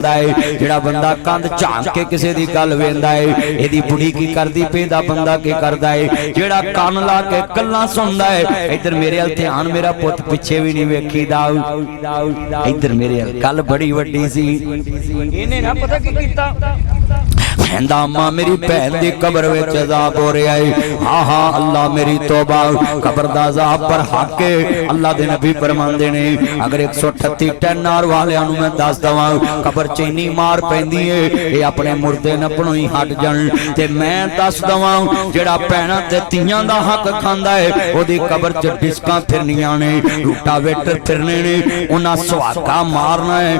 जेड़ा बंदा कंध झांक के किसी दी गल वेंदा है, इहदी बुढ़ी की करदी पे दा बंदा की करदा है, जेड़ा कान ला के गल्लां सुनदा है। इधर मेरे अल ध्यान, मेरा पुत पिछे भी नहीं वेखीदा, इधर मेरे अल गल बड़ी वड्डी सी। इहने ना पता की कीता, कहंदा अम्मा मेरी भैन दी कब्र विच अज़ाब हो रहा है। हाँ हाँ अल्लाह मेरी तौबा, कब्र दा अज़ाब पर हक है। अल्लाह दे नबी फरमांदे ने अगर 138 टैनार वालियां नूं मैं दस दवां कब्र च इन्नी मार पैंदी है ये अपने मुर्दे नपणों ही हट जाण, ते मैं दस दवां जेड़ा भैणां ते धीआं दा हक खांदा है ओदी कब्र च डिस्कां फिरनियां ने, रूटावेटर फिरने ने, उन्हां सुहागा मारना है,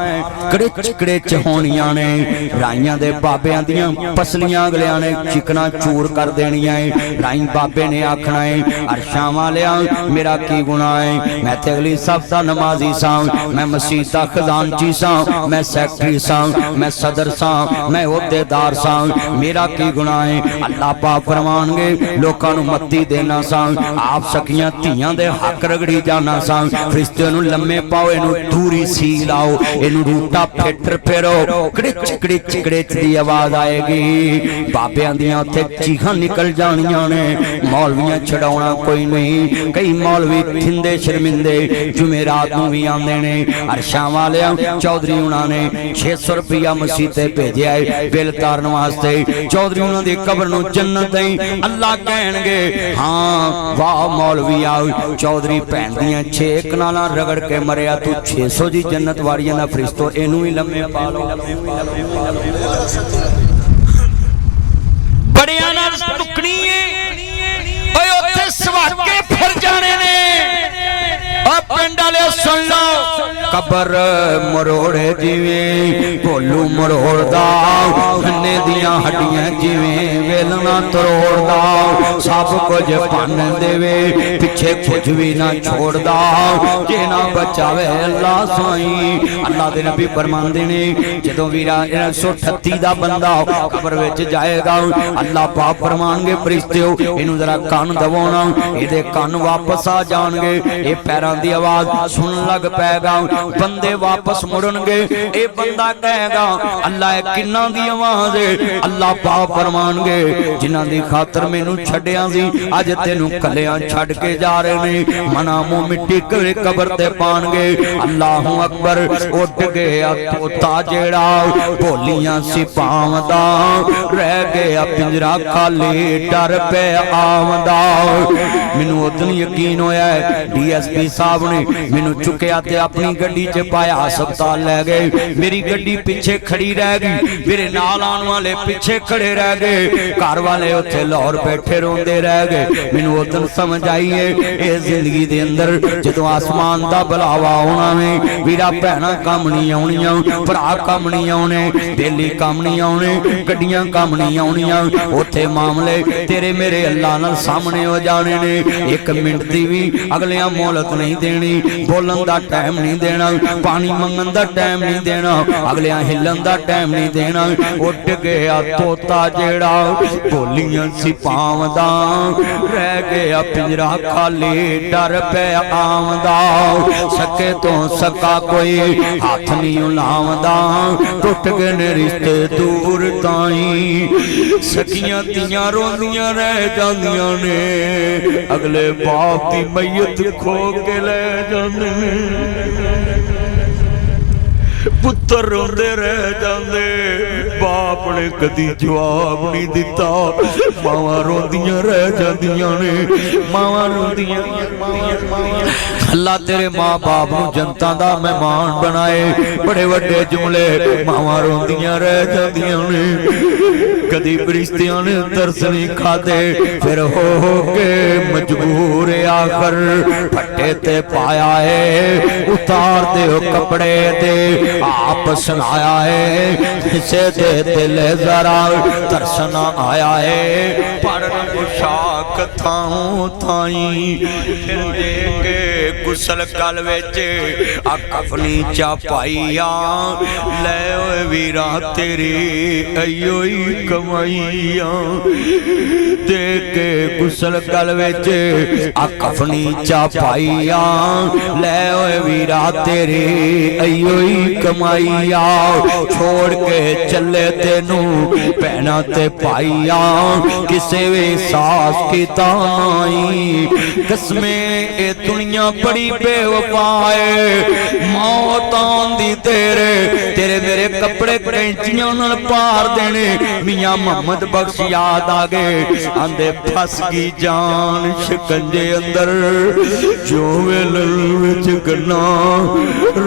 कड़िच कड़िच होणियां ने, राइयां दे बाबियां दियां पसलियां अगलियां ने चिकना चूर कर देनियां है। राई बाबे ने आखना है अरशां वालिया मेरा की गुनाह है, मैं ते अगली सब दा नमाजी सां, मैं मसीह दा खजानची सां, मैं सैकटरी सां, मैं सदर सां, मैं ओहदेदार सां, मेरा की गुनाह है। अल्लाह पाक फरमानगे लोकां नूं मत्ती देना सां, आप सकियां धीआं दे हक रगड़ी जाना सां, फरिश्ते नूं लम्मे पाओ, इनूं दूरी सी लाओ, इनूं रूटा फेटर फेरो, कड़िच कड़िच कड़िच दी आवाज आएगी, बाबियां दियां उत्थे चीखां निकल जानियां ने। मौलवियां छड़ाउणा कोई नहीं, कई मौलवी थिंदे शर्मिंदे जुमेरात नूं भी आंदे ने। अरशां वालिया चौधरी उन्हां ने 600 रुपया मसीह ते भेजिया है बिल तारन वास्ते, चौधरी उन्हां दी कब्र नूं जन्नत दई। अल्लाह कहणगे हाँ वाह मौलवी आओ, चौधरी भैन दियां 6 कनालां रगड़ के मरिया, तू 600 दी जन्नत वारियां दा फरिश्तो इनू ही लम्मे पा लो। बड़ियां नाल टुकनी है ओए उत्थे सवाके फिर जाने ने। ओ पिंड वाले सुन लो, कब्र मरोड़े जिवें भोलू मरोड़दा, खन्ने दियां हड्डियां जिवें वेलना तरोड़दा, सब कुछ भन देवे पिछे कुछ भी ना छोड़दा, जे ना बचावे अल्लाह साईं। अल्लाह दे नबी फरमांदे ने जदों वीरा 138 दा बंदा कब्र विच जाएगा, अल्लाह पाक फरमानगे फरिश्तेओ इनू जरा कान दवाना, इहदे कान वापस आ जाणगे, ये पैरां दी आवाज सुन लग पैगा, बंदे वापस मुड़नगे, ए बंदा कहेगा अल्लाह किन्ना दी आवाज है। अल्लाह पाक फरमानगे जिन्हां दी खातर मैनू छड्डिया सी अज तैनू कलियां छड्ड के जा रहे ने, मना मुंह मिट्टी करे कब्र ते पाणगे। अल्लाहू अकबर उठ गया तोता जेड़ा भोलियां सी पावदा, रह गया पिंजरा खाली डर पे आवदा। मैनू उदन यकीन होया है DSP साहब ने मैनू चुकया ते अपनी गड्डी च पाया, अस्पताल लै गए, मेरी गड्डी पिछे खड़ी रह गई, मेरे नाल आने वाले पिछे खड़े रह गए, घर वाले उत्थे लाहौर बैठे रोंदे रह गए। मैनू उदन समझ आई है इस जिंदगी दे अंदर जदों आसमान दा बुलावा आउणा वे, वीरा भैणां कम नहीं आउणियां, भरा कम नहीं आउणे, बेली कम नहीं आउणे, गड्डियां कम नहीं आउणियां, उत्थे मामले तेरे मेरे अल्लाह नाल सामने हो जाने ने। एक मिनट दी भी अगलियां मोहलत नहीं देनी, बोलन दा टाइम नहीं देना, पानी मंगन दा टाइम नहीं देना, अगलियां हिलन दा टाइम नहीं देना। उठ गया तोता जेड़ा भोलियां सी पावदा, रह गया पिंजरा खाली डर पे आवदा, सके तो सका कोई हाथ नहीं लावदा, टुट गए ने रिश्ते दूर ताई, सखियां तियां रोंदियां रह जांदियां ने, अगले बाप दी मैयत खो के ले जांदे ने, पुत्र रोंदे रह जांदे, बाप ने कदी जवाब नहीं दिता, मावां रोंदियां रह जांदियां ने, मावां रोंदियां। अल्लाह तेरे माँ बाप नूं जनता दा मेहमान बनाए, बड़े वड्डे जुमले, मावां रोंदियां रह जांदियां ने, कदी फरिश्तियां ने तरस नहीं खादे, फिर हो के मजबूर आखर फट्टे ते पाया है, उतार दे कपड़े दे आप सुनाया है, किसे दे दिल जरा तरसना आया है, पर शाक थाऊं थाई के गुसल कल विच आ कफनी चा पाईया ले ओए वीरा तेरी अयो ही कमाईया दे के गुसल कल विच आ कफनी चा पाईया ले ओए वीरा तेरी अयो ही कमाईया छोड़ के चले तेनू भैणा ते भाईया किसे वे सास की ताई कसमे ए दुनिया बड़ी बेवफा है मौत आंदी तेरे तेरे मेरे कपड़े कैंचियां नाल पार देने मियां मोहम्मद बख्श याद आ गए आंदे फस गई जान शिकंजे अंदर जो वेलन विच गन्ना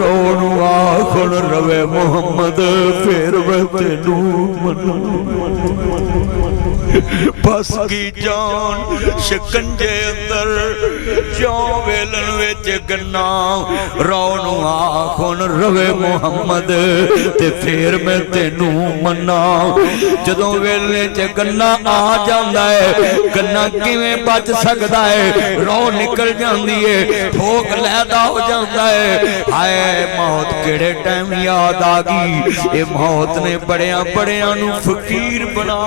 रोण आखण रवे मोहम्मद फिर मैं तेनू मन्नू फस गई जान शिकंजे अंदर जो वेलन विच गन्ना रोण आखण रवे मोहम्मद ते फिर मैं तेनू मन्ना जदों वेले च गन्ना आ जांदा है गन्ना किवें बच सकदा है रो निकल जांदी है ठोक लैदा हो जांदा है हाय मौत केड़े टाइम याद आ गई ए मौत ने बड़ियां बड़ियां नू फकीर बना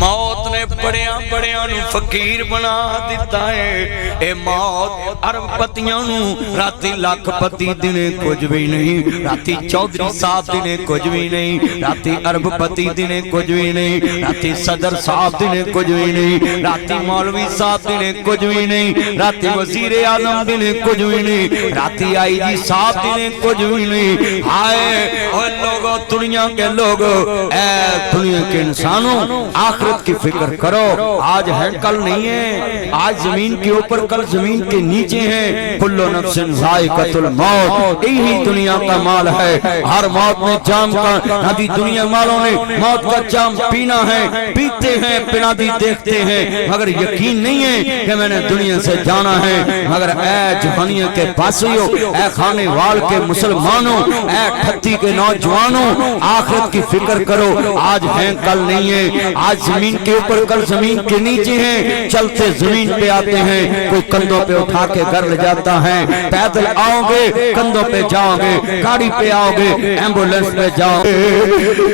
मौत ने बड़िया बड़िया फकीर बना दिता है ए मौत अरबपतियां राती लखपति दिने कुछ भी नहीं राती चौधरी साहब दिने कुछ भी नहीं राती अरबपति दिने कुछ भी नहीं राती सदर साहब दिने कुछ भी नहीं राती मौलवी साहब दिने कुछ भी नहीं राती वजीर आजम दिने कुछ भी नहीं राती आई जी साहब दिने कुछ भी नहीं हाय और लोगों दुनिया के लोग ए दुनिया के इंसानों आखिर की फिक्र करो आज है कल नहीं है आज जमीन के ऊपर कल जमीन के नीचे है कुल्लु नफ्सिन ज़ाइक़तुल मौत यही दुनिया का माल है हर मौत में जाम का नदी दुनिया वालों ने मौत का जाम पीना है पीते हैं पिना भी देखते हैं मगर यकीन नहीं है कि मैंने दुनिया से जाना है मगर ऐ जहानिया के बासियों ऐ खाने वाल के मुसलमानों ऐ ठत्ती के नौजवानों आखिरत की फिक्र करो आज है कल नहीं है आज जमीन के ऊपर कल जमीन के नीचे हैं चलते जमीन पे आते हैं कोई कंधों पे उठा के घर ले जाता है पैदल आओगे कंधों पे जाओगे गाड़ी पे आओगे एम्बुलेंस पे जाओगे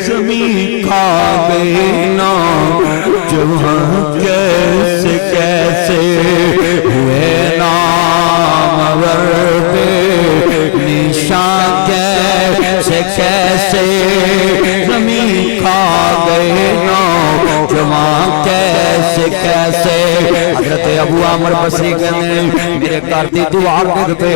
जमीन खा गए ना जहां कैसे कैसे हुए नामवर पे निशान कैसे कैसे जमीन खा गए ना कैसे कैसे हजरत अबू आमर बसरी कहते मेरे घर की दुआ डिग पे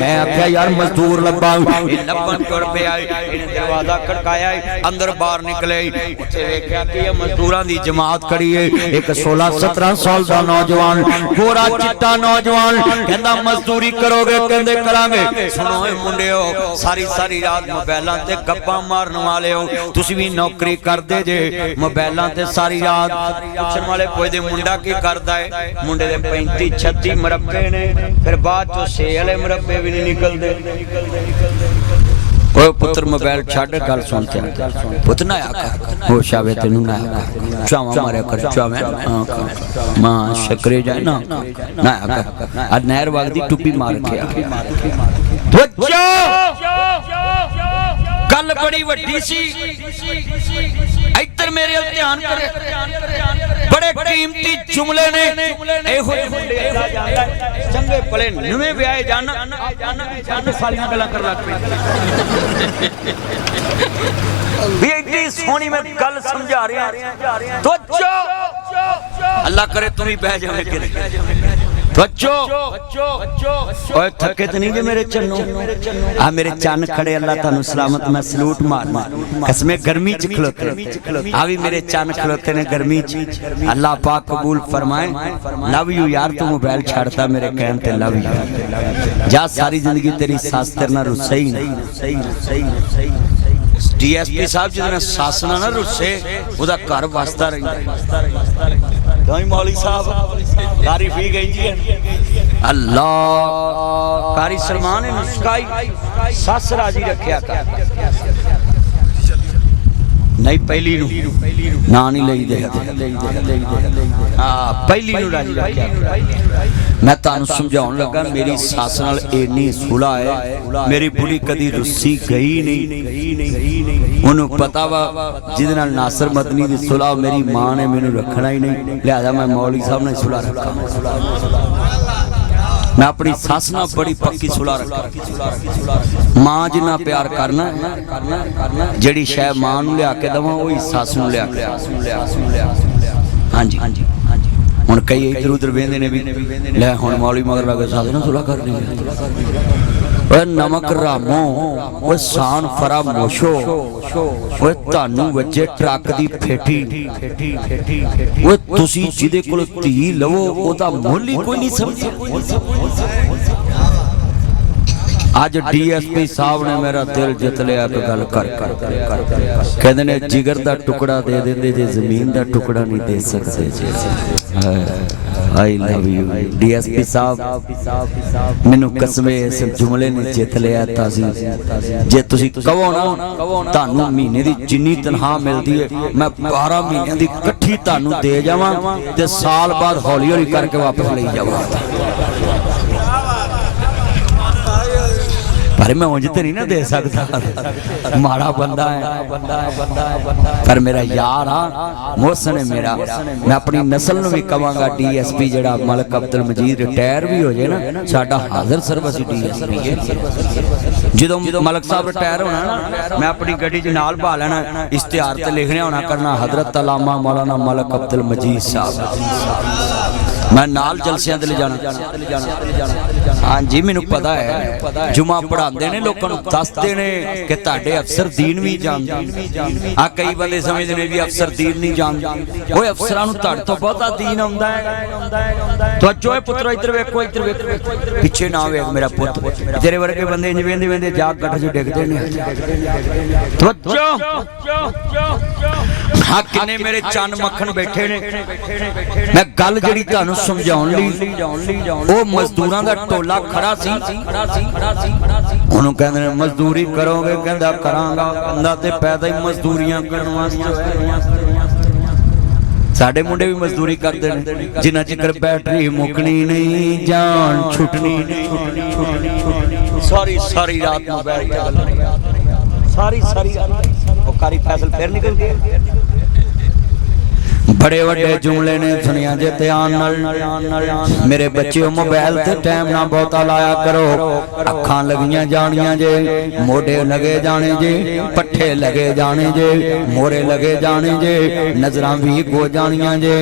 मैं आख्या यार मजदूर लब्बा लब्बन तुर पे आए इन्हें दरवाजा खड़काया अंदर बाहर निकले उत्थे वेख्या कि मजदूरां दी जमात खड़ी है एक 16-17 साल दा नौजवान गोरा चिट्टा नौजवान कहंदा मजदूरी करोगे कहंदे करांगे सुनो ए मुंडियो सारी सारी रात मोबाइलां ते गप्पां मारन वाले हो तुसी भी नौकरी करदे जे मोबाइलां ते सारी रात पुछण वाले पुछदे मुंडा की करदा है मुंडे दे 35-36 मुरब्बे ने फिर बाद चो 6 वाले मुरब्बे भी नहीं निकलदे ओए पुत्र मोबाइल छड़ गल सुन के पुत ना आका होश आवे तेनू ना आका चावा मारे कर चावे मां शकरे जाए ना ना आका आ नहर वाग दी टुप्पी मार के आ गल बड़ी वड्डी सी इधर मेरे ध्यान करे बड़े कीमती जुमले ने एहो चंगे भले नवे ब्याह जाना सालियां गल्लां कर लग पे भी इतनी सोहनी में गल समझा रहा तो अल्लाह करे तुम ही बह जावे कि ओए थके तो नहीं जे मेरे चन्नो आ मेरे चन्न खड़े अल्लाह तानू सलामत मैं सलूट मारना कसमे गर्मी च खलोते आ भी मेरे चन्न खलोते ने गर्मी च अल्लाह पाक कबूल फरमाए लव यू यार तू मोबाइल छाड़ता मेरे कहन ते लव यू जा सारी जिंदगी तेरी सास तेरे नाल रुस्से ही नहीं डीएसपी साहब जिन्हें सासना ना रुस्से उदा घर वसदा रहिंदा दाई मौलवी साहब तारीफ ही गई जी अल्लाह कारी सलमान ने मुस्काई सस राजी रखया कर नहीं पहली ना नहीं लई दे पहली राजी रखिया। मैं तुहानू समझाउण लगा मेरी सस नाल इन्नी सुलह है, मेरी बुढ़ी कदी रुस्सी गई नहीं। उन्होंने पता वा जिहदे नाल नासर मदनी दी सुलह मेरी मां ने मैनू रखना ही नहीं, लिहाजा मैं मौलवी साहब ने सुलह रखा। मैं अपनी सस नाल बड़ी पक्की सुलह रखा। मां जिन्ना प्यार करना जिहड़ी शै मां नूं लिया के देवां ओही सस नूं लिया के। हाँ जी हुण कई इधर उधर वेंदे ने भी लै हुण मौलवी मगर लगे सस नाल सुलह करनी है। ओए नमक रामो ओए शान फरा मोशो ओए तानू वजे ट्रक दी फेटी ओए तुसी जिहदे कोल धी लवो ओदा मुੱਲ ही कोई नहीं समझदा। आज DSP साहब ने मेरा दिल जित लिया कि गल कर कहते ने जिगर दा टुकड़ा दे देंदे जे जमीन दा टुकड़ा नहीं दे सकते। आई लव यू DSP साहब, मैनू कसमे इस जुमले ने जित लिया तासी। जे तुसी कहो ना तानू महीने दी जिन्नी तनख्वाह मिलदी है मैं 12 महीने दी इकट्ठी तानू दे जावां ते साल बाद हौली हौली करके वापस ले जावां। पर मैं उंज तो नहीं ना दे सकता, माड़ा बंदा है पर मेरा यार आ मोहसन है मेरा। मैं अपनी नस्ल नूं भी कहांगा DSP जिहड़ा मलक अब्दुल मजीद रिटायर भी हो जाए ना साडा हाज़र सर्विस DSP है। जदों मलक साहब रिटायर होना ना मैं अपनी गड्डी च नाल पा लेना इश्तिहार ते लिखने होना करना हजरत अल्लामा मौलाना मलक अब्दुल मजीद साहब। मैं नाल जलसियां ते ले जाना। हाँ जी मैनू पता है जुमा पढ़ाते ने लोगों को दसते ने कि तुहाडे अफसर दीन भी जानते। आ कई बंदे समझदे ने भी अफसर दीन नहीं जानते। ओए अफसरां नूं तुहाडे तो बहुता दीन आउंदा है। तवज्जो है पुत्रो इधर वेखो पिछे ना वेख मेरा पुत। तेरे वर्गे बंदे इंज वेंदे वेंदे जाग गठ च डिगदे ने। तवज्जो हाँ किन्ने मेरे चन्न मक्खन बैठे ने। मैं गल जिहड़ी तुहानू समझाउण लई ओ मजदूरां दा टोला खड़ा सी। उन्होंने कहते हैं मजदूरी करोगे, कहता करांगा। बंदा ते पैदा ही मजदूरियां करन वास्ते। साडे मुंडे भी मजदूरी करते हैं जिन्ना चिकर बैटरी मुकनी नहीं जान छुटनी नहीं। सारी सारी रात में बैठ के सारी वो कारी फैसल फिर निकल गए। बड़े बड़े जुमले ने सुनिया जे ध्यान मेरे बच्चों मोबाइल ते टाइम ना बहुता लाया करो। अखां लगियां जानियां जे, मोढे लगे जाने जे, पट्ठे लगे जाने जे, मोरे लगे जाने जे, नजरां भी हो जानियां जे।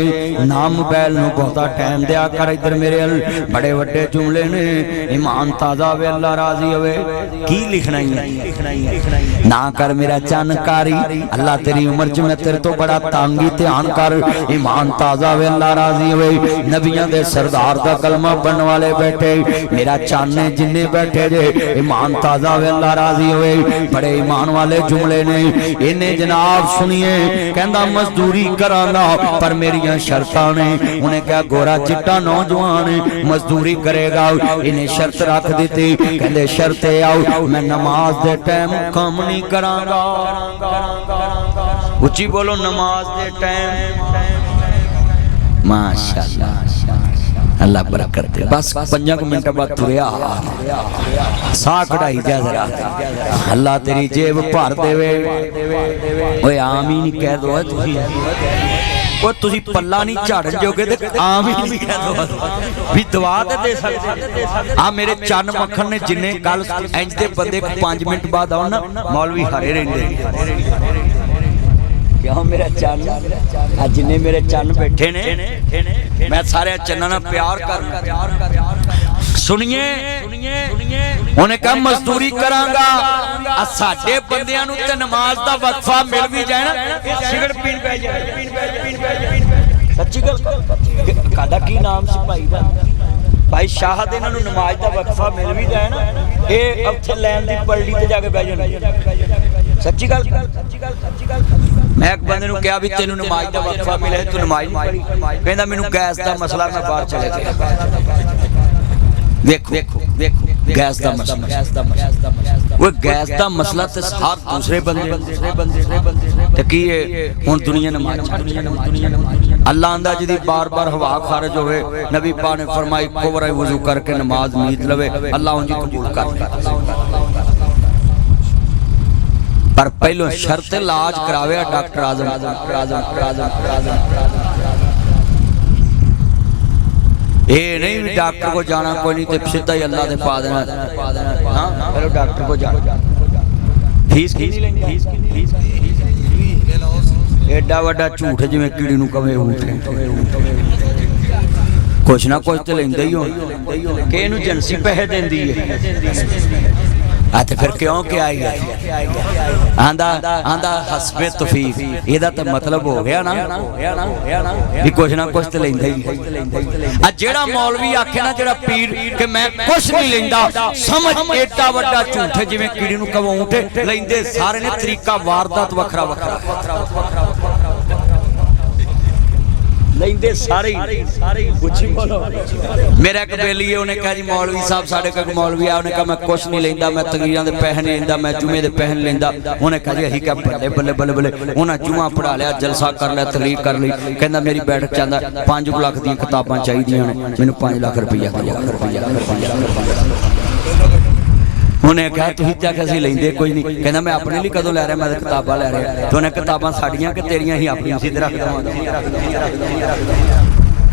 ना मोबाइल नूं बहुता टाइम दिया कर। इधर मेरे बड़े बड़े जुमले ने ईमान ताजा वे अल्लाह राजी होवे। की लिखना ही ना कर मेरा चनकारी अल्लाह तेरी उम्र च मैं तेरे तो बड़ा तंगी ध्यान कर। ईमान ताजा वे अल्लाह राजी होवे। नबियां दे सरदार दा कलमा पढ़ने वाले बैठे मेरा चाने जिन्ने बैठे जे ईमान ताजा वे अल्लाह राजी होवे। बड़े ईमान वाले जुमले ने इन्हें जनाब सुनिए। कहंदा मजदूरी करांगा पर मेरियां शर्तां ने। उन्हें क्या गोरा चिट्टा नौजवान मजदूरी करेगा। इन्हें शर्त रख दी थी कहंदे शर्त आओ मैं नमाज दे टाइम काम नहीं करांगा। उच्ची बोलो नमाज दे टाइम। माशाअल्लाह अल्लाह बरकत दे। बस 5 मिनट बाद तुरिया साह कढ़ाई जा जरा। अल्लाह तेरी जेब भर देवे। ओए आमीन कह दो तुसी पल्ला नहीं झाड़न जोगे ते आमीन भी कह दो भी दुआ ते दे सकदे। आ मेरे चन्न मक्खन ने जिन्ने गल इंज दे बंदे 5 मिनट बाद आउण ना मौलवी हरे रहिंदे। क्यों मेरा चन्न जिन्ने मेरे चन्न बैठे ने मैं सारे चन्ना नाल प्यार करना। सुनिए उन्हें कहा मजदूरी करांगा। साडे बंदियां नूं ते नमाज दा वक्फा मिल भी जाए ना सिगरेट पीण पै जाए। सच्ची गल कादा की नाम सी भाई दा भाई शाह दे इन्हां नूं नमाज दा वक्फा मिल भी जाए ना ये उत्थे लैन दी पलड़ी ते जाके बैठ जाण। सच्ची गल मैं एक बंदे नूं कहा भी तेनू नमाज दा वक्फा मिले तू नमाज नहीं पढ़ी। कहंदा मैनू गैस दा मसला मैं बाहर चले गया। देखो गैस दा मसला वो गैस दा मसला ते हर दूसरे बंदे ते की हुण दुनिया नमाज अल्लाह आंदा जिहदी बार बार हवा खारिज होवे नबी पाक ने फरमाया इक्को वार वजू करके नमाज नीत लवे अल्लाह उंजी कबूल कर पर पहलों शर्त इलाज करावे डॉक्टर आजम ये नहीं भी डॉक्टर को जाना कोई नहीं तो सीधा ही अल्लाह दे पा देना। हाँ पहले डॉक्टर को जाना फीस एडा वड्डा झूठ जिवें कीड़ी नूं कवे ऊठ कुछ ना कुछ तो लेंदे ही हो कि इहनूं एजेंसी पैसे देंदी है तो फिर क्यों क्या आई आंदा आंदा हसबे तौफीक ਇਹਦਾ ਤਾਂ ਮਤਲਬ ਹੋ ਗਿਆ ਨਾ ਵੀ ਕੁਛ ਨਾ ਕੁਛ ਤੇ ਲੈਂਦਾ ਹੀ ਆ ਜਿਹੜਾ ਮੌਲਵੀ ਆਖੇ ਨਾ ਜਿਹੜਾ ਪੀਰ ਕਿ ਮੈਂ ਕੁਛ ਨਹੀਂ ਲੈਂਦਾ ਸਮਝ ਏਡਾ ਵੱਡਾ ਝੂਠ ਜਿਵੇਂ ਕੀੜੀ ਨੂੰ ਕਵਾਉਂ ਤੇ ਲੈਂਦੇ ਸਾਰੇ ਨੇ ਤਰੀਕਾ ਵਾਰਦਾਤ ਵੱਖਰਾ ਵੱਖਰਾ लेंदे सारे मेरा एक बेली है उन्हें कहा जी मौलवी साहब साढ़े कोल मौलवी आया उन्हें कहा मैं कुछ नहीं लेंदा मैं तकरीरां दे पैसे नहीं लेंदा मैं जुमे दे पैसे नहीं लेंदा उन्हें कहा जी अहीं क्या बल्ले बल्ले बल्ले बल्ले उन्हें जुमा पढ़ा लिया जलसा कर लिया तकरीर कर ली कहंदा मेरी बैठक चाहता 5 लाख दी किताबां चाहिदियां ने मैनूं 5 लाख रुपया उन्हें कहा तुसीं क्या कैसे लेंदे कोई नहीं कहना मैं अपने लिए कदों लै रहा मैं किताबां लै रहा तो उन्हें किताबां साड़ियां कि तेरियां ही अपनी सीधे रख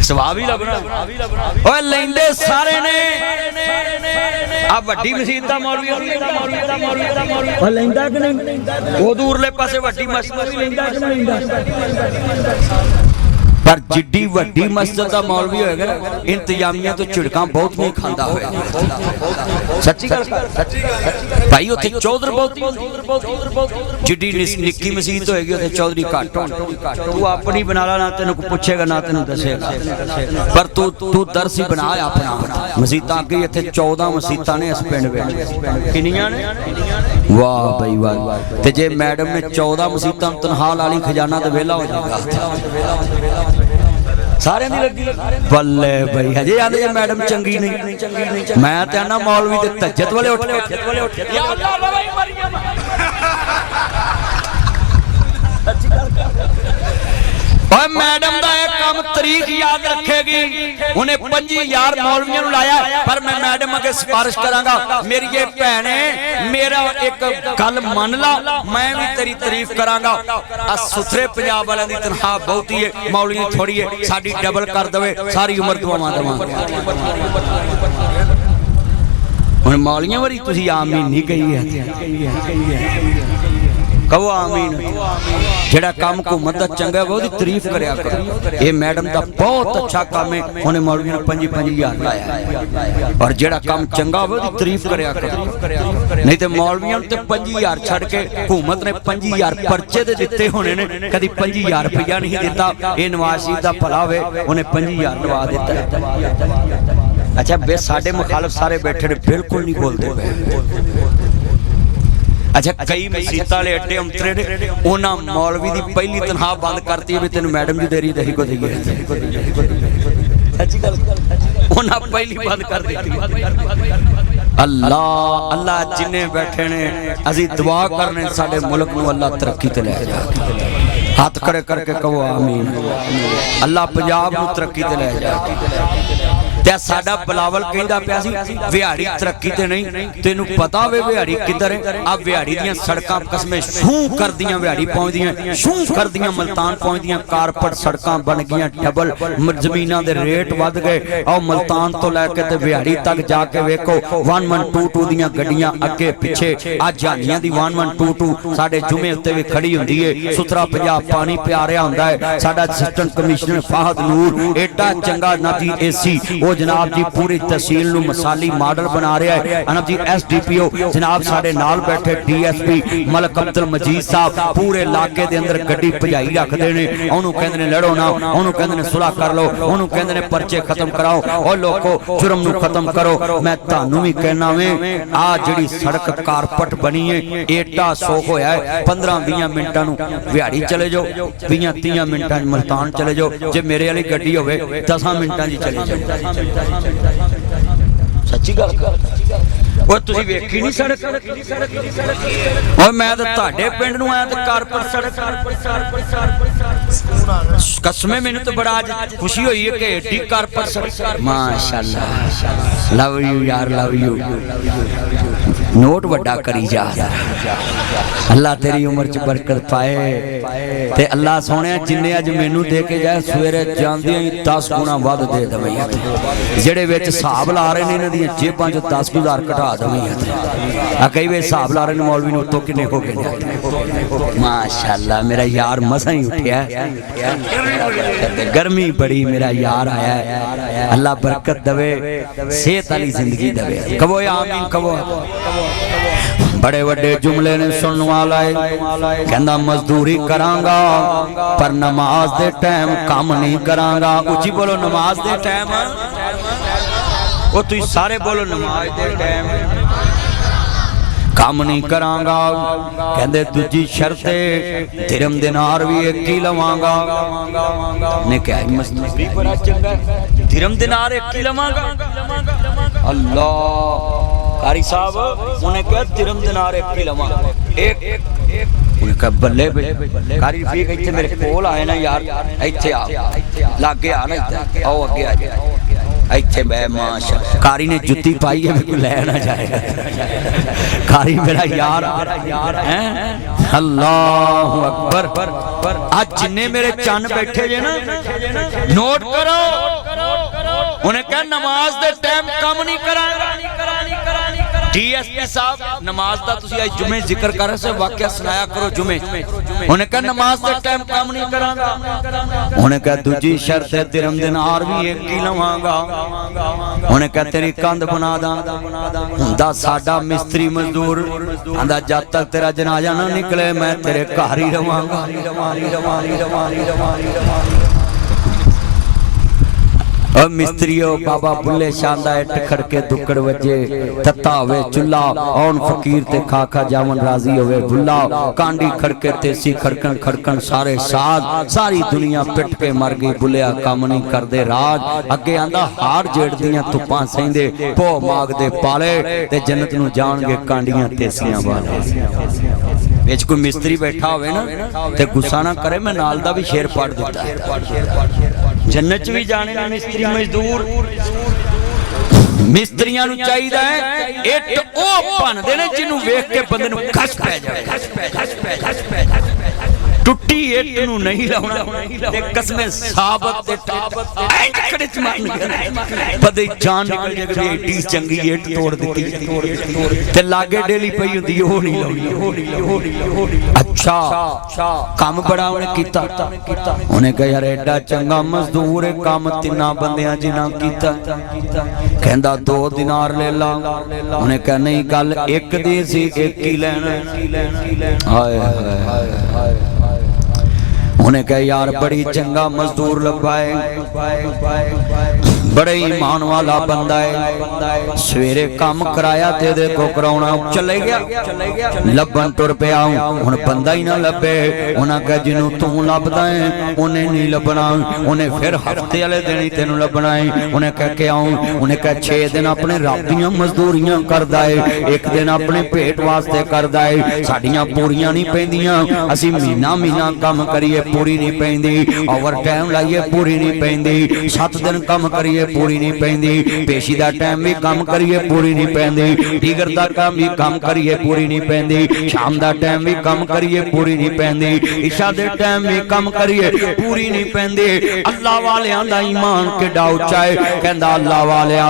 सवाब ही लभना ओए लेंदे सारे ने आ वड्डी मसीत दा मौलवी ओ लेंदा कि नहीं ओ दूरले पासे वड्डी मस्जिद भी लेंदा कि नहीं लेंदा पर जिड्डी वड्डी मस्जिद का मौलवी होएगा ना इंतजामिया तो झिड़कां बहुत नहीं खांदा होएगा सच्ची गल भाई उत्थे चौधर बहुत जिड्डी निक्की मसीत होएगी उत्थे चौधरी घट तू अपनी बना ला ना तेन कोई पुछेगा ना तेन दसेगा पर तू दरस ही बना अपना मसीतां अगे इत्थे 14 मसीतां ने इस पिंड विच किन्नियां ने वाह भाई वाह ते जे मैडम ने 14 मसीतां तनहा ला ली खजाना ते वेला हो जाएगा सारे बल्ले भाई हजे आंदे मैडम चंगी नहीं मैं ते आना मौलवी ते तज्जत वाले उठ मैडम दा एक काम तारीख याद रखेगी उन्हें 50,000 मौलवियों नूं लाया पर मैं मैडम अगे सिफारिश करांगा मेरी ये भैने मेरा एक गल मन ला मैं भी तेरी तारीफ करांगा आ सुथरे पंजाब वालियां दी तनख्वाह बहुती है मौलवी थोड़ी है साडी डबल कर देवे सारी उम्र दुआवां देवांगे हुण मौलवियां वारी तुसीं आमीन नहीं कही है कहो आमीन जेड़ा काम हुकूमत दा चंगा है वो दी तारीफ करया करो ये मैडम दा बहुत अच्छा काम है उन्हें मौलवी ने 5,000 लाया और जेड़ा काम चंगा वो दी तारीफ करया करो नहीं ते मौलवियां ते 5,000 छड़ के हुकूमत ने 5,000 पर्चे दे दिते होने ने कदी 5,000 रुपया नहीं दिता ये नवाज शरीफ दा भला वे उन्हें 5,000 लवा दिता अच्छा बे साडे मुखालिफ सारे बैठे ने बिल्कुल नहीं बोलते अच्छा कई मसीतां वाले एडे अंतरे ने उन्हां मौलवी दी पहली तनख्वाह बंद करती है भी तेन मैडम जी दे रही दही को देगी सच्ची गल उन्हां पहली बंद कर दी अल्लाह अल्लाह जिन्ने बैठे ने असी दुआ करने साडे मुल्क नूं अल्लाह तरक्की ते ले जा हाथ खड़े करके कहो आमीन अल्लाह पंजाब नूं तरक्की ते ले जा ते साडा बिलावल कहंदा पिया सी विहाड़ी तरक्की ते नहीं तेनू पता वे विहाड़ी किधर है आ विहाड़ी दियां सड़कां कसमें शू करदियां विहाड़ी पहुंचदियां शू करदियां मुल्तान पहुंचदियां कारपेट सड़कां बन गईयां डबल जमीनां दे रेट वध गए आओ मुल्तान तो लैके ते विहाड़ी तक जाके वेखो 1122 दियां गड्डियां अगे पिछे आ जानियां दी 1122 साडे जुमे उत्ते भी खड़ी हुंदी है सुथरा पंजाब पानी प्या रहा हुंदा है साडा असिस्टेंट कमिश्नर फाहद नूर एडा चंगा नाती एसी जनाब जी पूरी तहसील नूं मसाली मॉडल बना रहा है अनब जी SDPO जनाब साडे नाल बैठे DSP मलक अब्दुल मजीद साहब पूरे इलाके दे अंदर गड्डी भजाई रखदे ने ओनू कहंदे ने लड़ो ना ओनू कहंदे ने सुलह कर लो ओनू कहंदे ने पर्चे खत्म कराओ ओ लोगो जुर्म नूं खत्म करो मैं तुहानू भी कहना वे आ जिहड़ी सड़क कारपेट बनी है एडा सोख होया है 15-20 मिनटां नूं विहाड़ी चले जाओ 20-30 मिनटां मुल्तान चले जाओ जे मेरे वाली गड्डी होवे 10 मिनटां दी चली जाओ सच्ची गल ਉਹ ਤੁਸੀਂ ਵੇਖੀ ਨਹੀਂ ਸੜਕ ਓਏ ਮੈਂ ਤਾਂ ਤੁਹਾਡੇ ਪਿੰਡ ਨੂੰ ਆਇਆ ਤੇ ਕਾਰਪਰ ਸੜਕ ਕਸਮੇ ਮੈਨੂੰ ਤਾਂ ਬੜਾ ਅੱਜ ਖੁਸ਼ੀ ਹੋਈ ਹੈ ਕਿ ਏਡੀ ਕਾਰਪਰ ਸੜਕ ਮਾਸ਼ਾਅੱਲਾ ਲਵ ਯੂ ਯਾਰ ਲਵ ਯੂ ਨੋਟ ਵੱਡਾ ਕਰੀ ਜਾ ਅੱਲਾ ਤੇਰੀ ਉਮਰ ਚ ਬਰਕਤ ਪਾਏ ਤੇ ਅੱਲਾ ਸੋਹਣਿਆ ਜਿੰਨੇ ਅੱਜ ਮੈਨੂੰ ਦੇ ਕੇ ਜਾਏ ਸਵੇਰੇ ਜਾਂਦੀਆਂ ਹੀ 10 ਗੁਣਾ ਵੱਧ ਦੇ ਦੇਵੇ ਜਿਹੜੇ ਵਿੱਚ ਹਿਸਾਬ ਲਾ ਰਹੇ ਨੇ ਇਹਨਾਂ ਦੀਆਂ ਜੇਬਾਂ ਚ 10,000 ਘਟਾ ਦੇਵੇ ਆ ਕਈ ਵੇ ਹਿਸਾਬ ਲਾ ਰਹੇ ਨੇ ਮੌਲਵੀ ਨੂੰ ਉੱਤੋਂ ਕਿੰਨੇ ਹੋ ਗਏ ਨੇ ਮਾਸ਼ਾਅੱਲਾ ਮੇਰਾ ਯਾਰ ਮਸਾਂ ਹੀ ਉੱਠਿਆ गर्मी बड़ी मेरा यार आया है अल्लाह बरकत दवे सेहत वाली जिंदगी दवे कहो आमीन कहो बड़े बड़े जुमले ने सुनने वाला है कहंदा मजदूरी करांगा पर नमाज दे टाइम काम नहीं करांगा उची बोलो नमाज दे टाइम ओ तुम सारे बोलो नमाज दे टाइम काम नहीं करांगा कहंदे दूजी शर्त दिरहम दिनार भी एक ही लवांगा ने क्या मजदूरी बड़ा चंगा दिरहम दिनार एक ही लवांगा अल्लाह कारी साहब उन्हें कहा दिरहम दिनार एक ही लवांगा एक उन्हें कहा बल्ले कारी रफीक इत्थे मेरे कोल आए ना यार इत्थे आ लागे आ ना आओ अगे आ जा इत्थे मैं माशा कारी ने जुत्ती पाई है कोई लै ना जाएगा कारी मेरा यार है अल्लाहु अकबर आज जिन्ने मेरे चन बैठे जे ना नोट करो उन्हें कहा नमाज दे टाइम कम नहीं करांगा डीएसपी साहब नमाज दा तुसी आज जुमे जिक्र कर रहे वाकया सुनाया करो जुमे उन्हें कहा नमाज दे टाइम काम नहीं करांगा उन्हें कहा दूजी शर्त है दिरहम दिनार भी एक ही लवांगा उन्हें कहा तेरी कंध बना दा हुंदा साडा मिस्त्री मजदूर आंदा जब तक तेरा जनाजा ना निकले मैं तेरे घर ही रवांगा मिस्त्रियों बाबा बुल्ले शांदा इट खड़के दुकड़ वजे तत्ता होवे चुल्ला औन फकीर ते खाखा जावन राजी होवे भुल्ला कांडी खड़के तेसी खड़कन खड़कन सारे साग सारी दुनिया पिट के मर गई बुलिया काम नहीं करदे राज अगे आंदा हार जेड़दियां धुप्पां सहिंदे भो मागदे पाले ते जन्नत नूं जाणगे कांडियां तेसियां वाले विच कोई मिस्त्री बैठा होवे ना ते गुस्सा ना करे मैं नाल दा भी शेर पढ़ दिता है जन्नत च भी जाने ना मिस्त्री मजदूर मिस्त्रियां नूं चाहीदा है इट ओ भनदे ने जिन्नू वेख के बंदे नूं खस पै जावे टुट्टी इट नूं नहीं लाउणा ते कसमे साबत ते टाबत ऐ खड़े च मारन बदे जान निकल जावे एडी चंगी इट तोड़ दित्ती ते लागे डेली पई हुंदी ओ नहीं लाउणी अच्छा काम बड़ा उन्हें कीता उन्हें कहा यार एडा चंगा मजदूर है काम तिन्ना बंदियां जिन्ना कीता कहंदा 2 दिनार ले ला उन्हें कहा नहीं गल एक दी सी एक ही लेना हाय हाय उन्हें कहा यार बड़ी चंगा मजदूर लभाए बड़े ईमान वाला बंदा है सवेरे काम कराया ते दे को कराउणा चले गया लभन टुर पिया हुण बंदा ही ना लभे उन्हां कहा जिन्नू तू लभदा है उन्हें नहीं लभना उन्हें फिर हफ्ते वाले दिन ही तेनू लभना है उन्हें कह के आऊं उन्हें कहा 6 दिन अपने रब दीयां मजदूरियां करदा है एक दिन अपने पेट वास्ते करदा है साडियां पूरियां नहीं पैंदियां असीं महीना काम करिए पूरी नहीं पैंदी ओवर टाइम लाइए पूरी नहीं पैंदी 7 दिन काम करिए पूरी नहीं पैंदी पेशी दा टाइम भी काम करिए पूरी नहीं पैंदी दीगर दा काम भी काम करिए पूरी नहीं पैंदी शाम दा टाइम भी काम करिए पूरी नहीं पैंदी इशा दे टाइम भी काम करिए पूरी नहीं पैंदी अल्लाह वालियां दा ईमान किड्डा उच्चा है कहंदा अल्लाह वालिया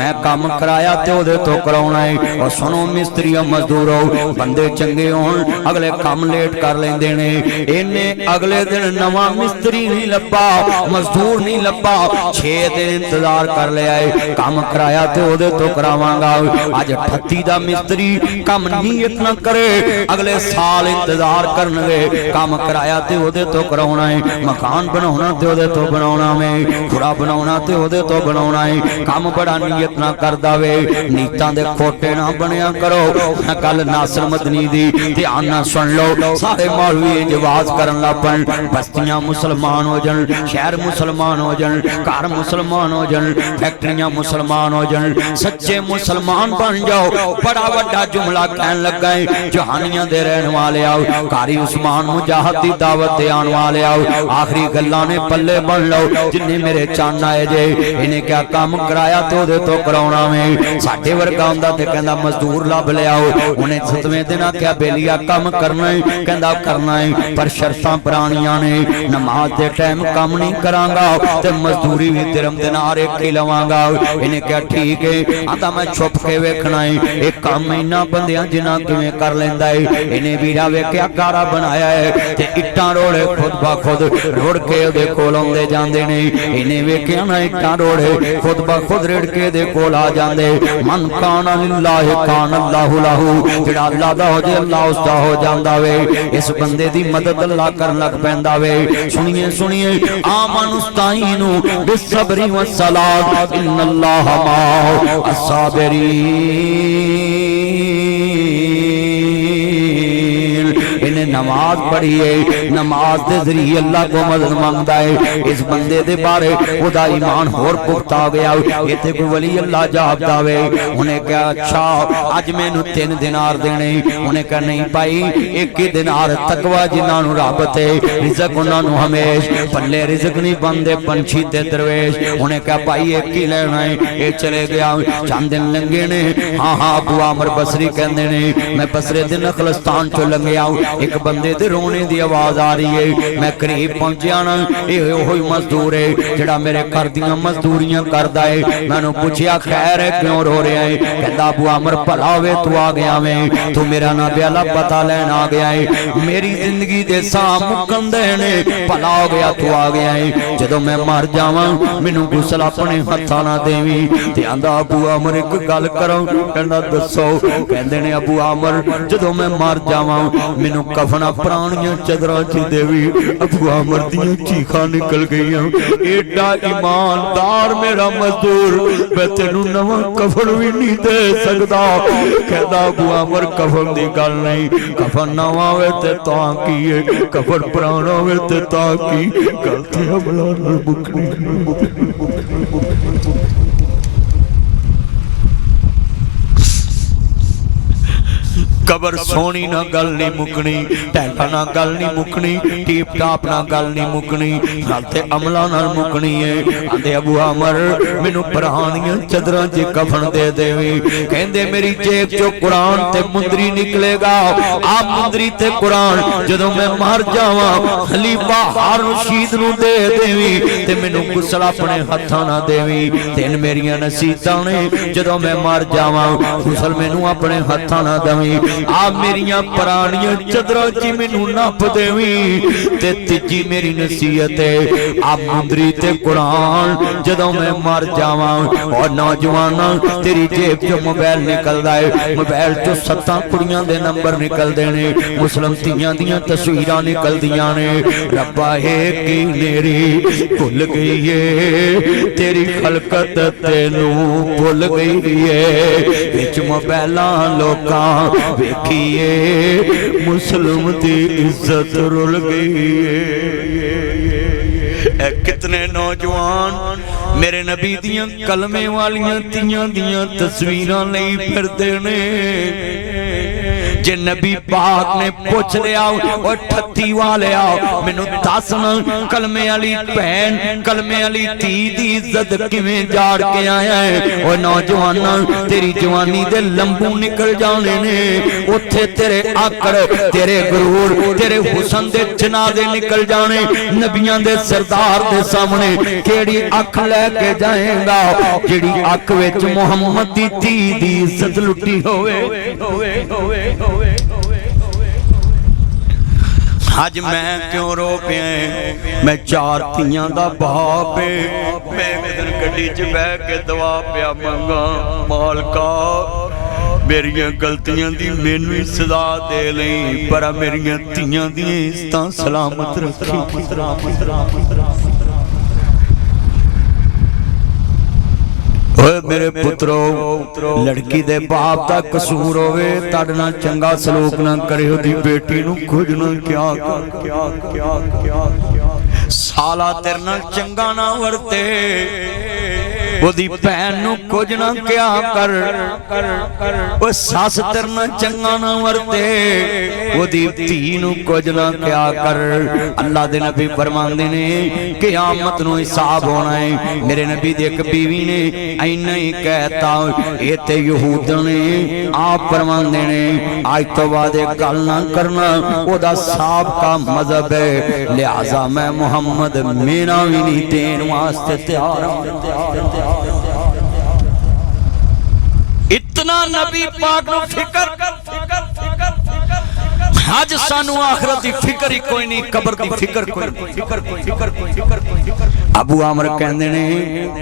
मैं काम कराया ते ओदे तो कराउणा है और सुनो मिस्त्रियों मजदूरों बंदे चंगे होण अगले काम लेट कर लेंदे ने इन्ने अगले दिन नवा मिस्त्री नहीं लब्बा मजदूर नहीं लब्बा 6 दिन इंतजार कर लिया है काम कराया ते ओदे तो करावांगा आज 38 दा मिस्त्री काम नीयत ना करे अगले साल इंतजार करनगे काम कराया ते ओदे तो कराउणा है मकान बनाउणा ते ओदे तो बनाउणा है घोड़ा बनाउणा ते ओदे तो बनाउणा है काम बड़ा नीयत ना करदा वे नीतां दे खोटे ना बनिया करो कल नासर मदनी दी ध्यान ना सुन लो सारे मौलवी जवाज करन ला पन बस्तियां मुसलमान हो जन शहर मुसलमान हो जन घर मुसलमान हो जान, फैक्ट्रियां मुसलमान हो जान, सच्चे मुसलमान बन जाओ। बड़ा वड्डा जुमला कहन लगा है, जहानियां दे रहन वाले आओ, कारी उस्मान मुजाहिद दी दावत ते आने वाले आओ, आखिरी गल्लां ने पल्ले बन लो। जिन्ने मेरे चन्न आए जे इन्हें क्या काम कराया तो ओदे तो कराउणा वे। साडे वर्गा हुंदा ते कहंदा मजदूर लभ लियाओ, उन्हें 7वें दिन आख्या बेलिया काम करना है, कहंदा करना है पर शर्तां पुरानियां ने, नमाज दे टाइम काम नहीं करांगा ते मजदूरी भी दिरम दिनार एक ही लवांगा। इन्हें क्या ठीक है, आंदा मैं छुप के वेखना है एक काम इन्हां बंदियां जिन्हां किवें कर लैंदा है। इन्हें वीरा वेख्या कारा बनाया है ते इट्टां रोड़े खुद ब खुद रुड़ के ओदे कोल आउंदे जांदे ने। इन्हें वेख्या ना इट्टां रोड़े खुद ब खुद रुड़ के दे कोल आ जांदे। मन कान लिल्लाह कान अल्लाहु लहू, जिहड़ा अल्लाह दा हो जे अल्लाह उसदा हो जांदा वे। इस बंदे दी मदद अल्लाह करन लग पैंदा वे। सुनिए सुनिए आमनुस्ताइनु बिस्सब्रि वस्सलात इन्नल्लाह माअ अस्साबिरीन। इन्हें नमाज पढ़ी है, नमाज के जरिए अल्लाह को मदद मांगता है। इस बंदे दे बारे उदा ईमान होर पुख्ता हो गया। इत्थे कोई वली अल्लाह जापदा वे। उन्हें कहा अच्छा अज मैनू 3 दिनार देने, उन्हें कहा नहीं भाई एक ही दिनार तकवा जिन्हां नूं रब ते रिज़क उन्हां नूं हमेश पल्ले रिज़क नहीं बनदे पंछी ते दरवेश। उन्हें कहा भाई एक ही लेना है। ये चले गया, चंद दिन लंघे ने। हाँ हाँ अबू आमर बसरी कहंदे ने मैं बसरे दे नखलस्तान चो लंघिया, एक बंदे दे रोने दी आवाज आ रही है। मैं करीब पहुंचया ना, ये ओही मजदूर है जिहड़ा मेरे घर दियां मजदूरियां करदा है। मैनू पुछया खैर है क्यों रो रहा है? कहंदा अबू आमर भला वे तू आ गया वे, तू मेरा ना ब्याला पता लैन आ गया है। मेरी जिंदगी दे साह मुकन दे ने, भला हो गया तू आ गया है। जदों मैं मर जावां मैनू गुसल अपने हत्थां ना देवी। ते आंदा अबू आमर एक गल करो, कहंदा दसो। कहंदे ने अबू आमर जदों मैं मर जावां मैनू कफना पुरानियां चदरां च देवी। अबू आमर दियां चीखां निकल गईयां, एडा ईमानदार मेरा मजदूर, मैं तेनू नवां कफन भी नहीं दे सकदा। कहंदा अबू आमर कफन दी गल नहीं, कफन नवां होवे ते तां की है, कफन पुराना होवे ते तां की। गल ते हमला नाल मुकनी। कबर सोनी ना गल नहीं मुकनी, टैला ना गल नहीं मुकनी, टीप टाप ना गल नहीं मुकनी, गल ते अमला नाल मुकनी है। आंदे अबू आमर मैनू पुरानियां चदरां च कफन दे देवी। कहंदे मेरी जेब चो कुरान ते मुंदरी निकलेगा, आ मुंदरी ते कुरान जदों मैं मर जावां खलीफा हारून रशीद नू दे देवी ते मैनू गुसल अपने हत्थां ना देवी। तीन मेरियां नसीहतां ने, जदों मैं मर जावां गुसल मैनू अपने हत्थां ना देवी। आप मेरिया पुरानियां चदरां च मैनू नप देवी। ते तीजी मेरी नसीहत है आप मुंदरी ते कुरान जदों मैं मर जावां। और नौजवान तेरी जेब चो मोबाइल निकलदा है, मोबाइल चो 7 कुड़ियां दे नंबर निकलदे ने, मुस्लिम धीआं दियां तस्वीरां निकलदियां ने। रब्बा है कि मेरी भुल गई है तेरी खलकत तेनू भुल गई है। विच मोबाइलां लोकां वेखिए मुस्लिम दी इज्जत रुल गई है। कितने नौजवान मेरे नबी दियां कलमे वालियां तियां दियां तस्वीरां नहीं फिरदे ने। जे नबी पाक ने पूछ लिया और ठत्ती वाले आओ मैनू दस ना कलमे वाली भैन कलमे वाली धी दी इज्जत किवें जाड़ के आया है। और नौजवाना तेरी जवानी दे लंबू निकल जाने ने, उत्थे तेरे आकड़ तेरे गुरूर तेरे हुसन दे जनाजे निकल जाने। नबियां दे सरदार दे सामने केड़ी अख लैके जाएगा जेड़ी अख विच मुहम्मद दी धी दी इज्जत लुटी होवे। अज मैं क्यों रो पिया? मैं 4 धीआं दा बाप है। मैं एक दिन गड्डी च बह के दवा पिया मंगा, मालका मेरियां गलतियां दी मैनू ही सजा दे लई, पर मेरियां धीआं दी इज्जतां सलामत रखी। मेरे पुत्रो लड़की दे बाप दा कसूर होवे तड़ ना चंगा सलूक ना करे, ओदी बेटी नू कुछ ना क्या साला तेरे नाल चंगा ना वरते। ओदी भैन नूं कुछ ना क्या कर, ओ सस तेरे नाल चंगा ना वरते, ओदी धी नूं कुछ ना क्या कर। अल्लाह दे नबी फरमांदे ने क़यामत नूं हिसाब होना है। मेरे नबी दी एक बीवी ने इन्ना ही कहता, ये ते यहूद ने आप फरमांदे ने आज तो बाद गल ना करना, ओदा साहब का मजहब है, लिहाजा मैं मुहम्मद मेरा भी नहीं देन वास्ते तैयार हूं। इतना नबी पाक नूं फिकर, आज सानू आखिरत की फिक्र ही कोई नहीं, कबर की फिक्र कोई नहीं। अबू आमर कहंदे ने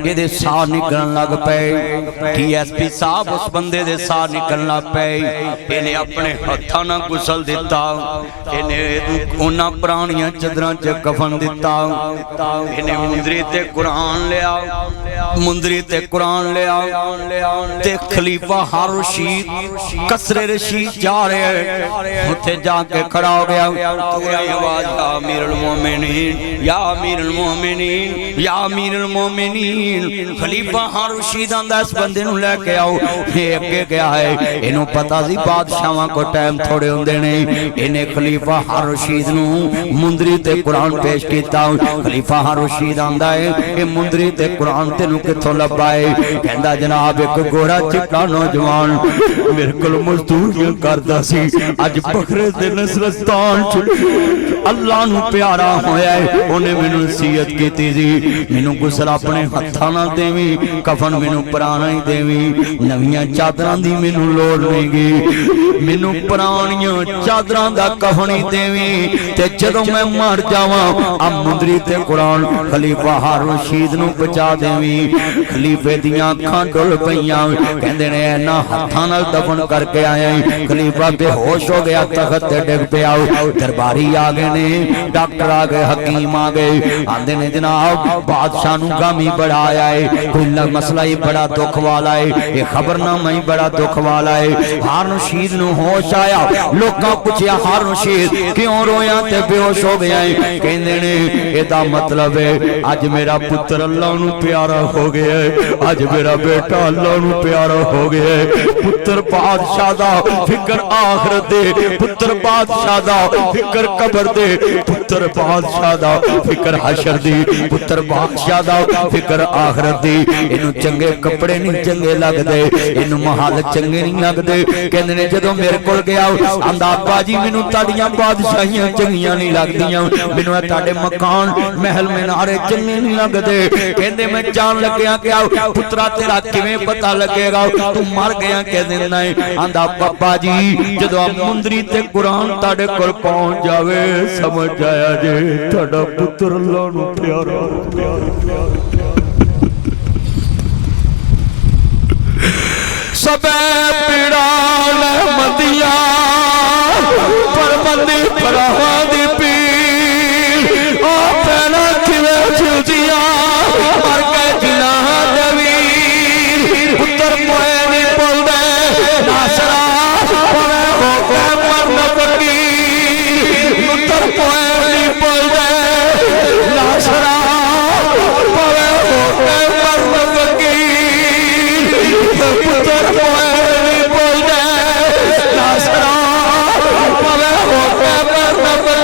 इहदे साह निकलन लग पे, डीएसपी साहब उस बंदे दे साह निकलन लग पे। इन्हें अपने हत्थां नाल गुसल दिता, इन्हें उन्हां पुरानियां चदरां च कफन दिता, इन्हें मुंदरी ते कुरान लिया, मुंदरी ते कुरान लिया ते खलीफा हारून रशीद कसरे रशीद जा रहे उत्थे जाके खड़ा हो गया। आवाज या अमीरुल मोमिनीन, या अमीरुल मोमिनीन, या अमीरुल मोमिनीन। खलीफा हारून रशीद आंदा इस बंदे नूं लेके आओ। ये अगे गया है, इनू पता सी बादशाहां को टाइम थोड़े हुंदे ने। इन्हें खलीफा हारून रशीद नूं मुंदरी ते कुरान पेश कीता। खलीफा हारून रशीद आंदा है ये मुंदरी ते कुरान तेनू कित्थों लभा है? कहंदा जनाब एक गोरा चिट्टा नौजवान मेरे कोल मजदूरियां करदा सी, अज बखरे दे नसरस्तान च अल्लाह नू प्यारा होया है, उन्हें मैनू नसीहत कीती सी मैनू गुसल अपने हत्थां नाल देवीं, कफन मैनू पुराना ही देवीं, नवीआं चादरां दी मैनू लोड़ नहीं गी, मैनू पुरानियां चादरां दा कफन ही देवीं ते जदों मैं मर जावां आ मुंदरी ते कुरान खलीफा हारून रशीद नू पहुंचा देवीं। खलीफे दियां अखां डुल पईयां, कहंदे ने इन्हां हत्थां नाल दफन करके आया। खलीफा बेहोश हो गया, तख्त ते डिग पिया। दरबारी आ गए ने, डॉक्टर आ गए, हकीम आ गए, आंदे ने जनाब बादशाह नू गम ही बड़ा आया है, कोई मसला ही बड़ा दुख वाला है, ये खबरनामा ही बड़ा दुख वाला है। हारून रशीद नू होश आया, लोकां पुछया हारून रशीद क्यों रोया ते बेहोश हो गया है? कहंदे ने एदा मतलब है अज मेरा पुत्र अल्लाह नू प्यारा हो गया है, अज मेरा बेटा अल्लाह नू प्यारा हो गया है। पुत्र बादशाह दा फिक्र आखिरत दे, पुत्र बादशाह दा फिक्र कबर दे, पुत्र बादशाह दा फिक्र हशर दी, पुत्र बादशाह दा फिक्र आखिरत दी। इनू चंगे कपड़े नहीं चंगे लगदे, इनू महल चंगे नहीं लगदे। कहंदे ने जदों मेरे कोल गया आंदा अब्बा जी मैनू तुहाडीआं बादशाहियां चंगियां नहीं लगदियां, मैनू तुहाडे मकान महल मीनारे चंगे नहीं लगदे। कहंदे मैं जान लग्या कि पुत्रा तेरा किवें पता लगेगा तू मर गया कह देना है? आंदा पापा जी जदों मुंदरी ते कुरान तुहाडे कोल पहुंच जावे समझ आया जे तुहाडा पुत्र अल्लाह नू प्यारा सबे पीड़ा ले मदिया पर बंदी भरावां दी पीड़ ओ पैना किवें छुदियां मर के जिनाह दे वीर। पुत्र मोए नहीं बोलदे नासरा पवे हो के मरन फकीर, पुत्र मोए नहीं बोलदे नासरा पवे हो के मरन फकीर, पुत्र मोए नहीं बोलदे नासरा पवे हो के मरन फकीर।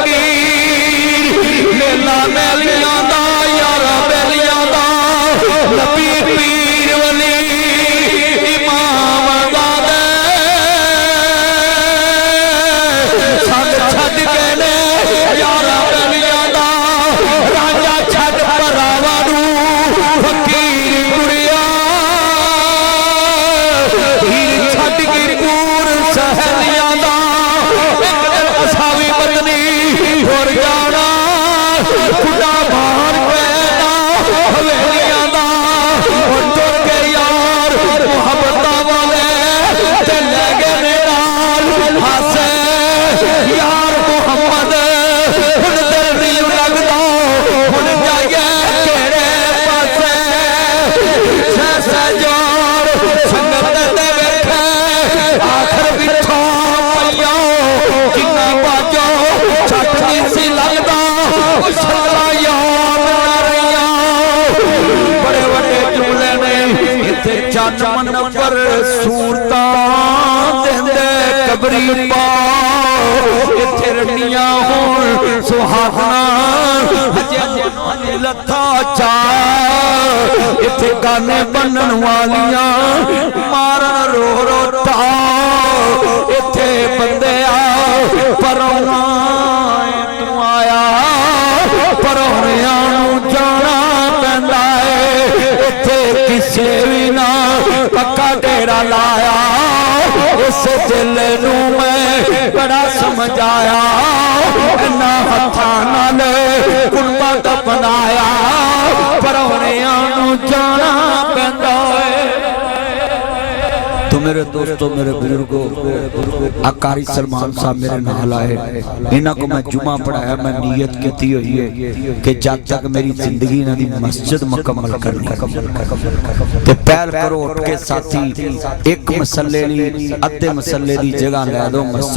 रड़नियां होण सुहागना अजे मनों लथा चा इत्थे गाने बनन वालियां मारन रो रो ता इत्थे बंदे आ परौना तू आया परौनियां नूं जाना पैंदा है इत्थे किसे भी ना पक्का डेरा लाया इस दिल नूं मैं बड़ा समझाया इन्ना हत्थां नाल गुरबत बनाया परौनियां नूं जाना पैंदा है। तो मेरे दोस्तों मेरे बुजुर्गों अकारी सलमान साहब मेरे नाल आए इन्हां को मैं जुमा पढ़ाया मैं नीयत की हुई है कि जब तक मेरी जिंदगी इन्हां दी मस्जिद मुकम्मल करनी ते पहल करो उठ के साथी एक मसले दी अद्धे मसले दी जगह लै दो मस्जिद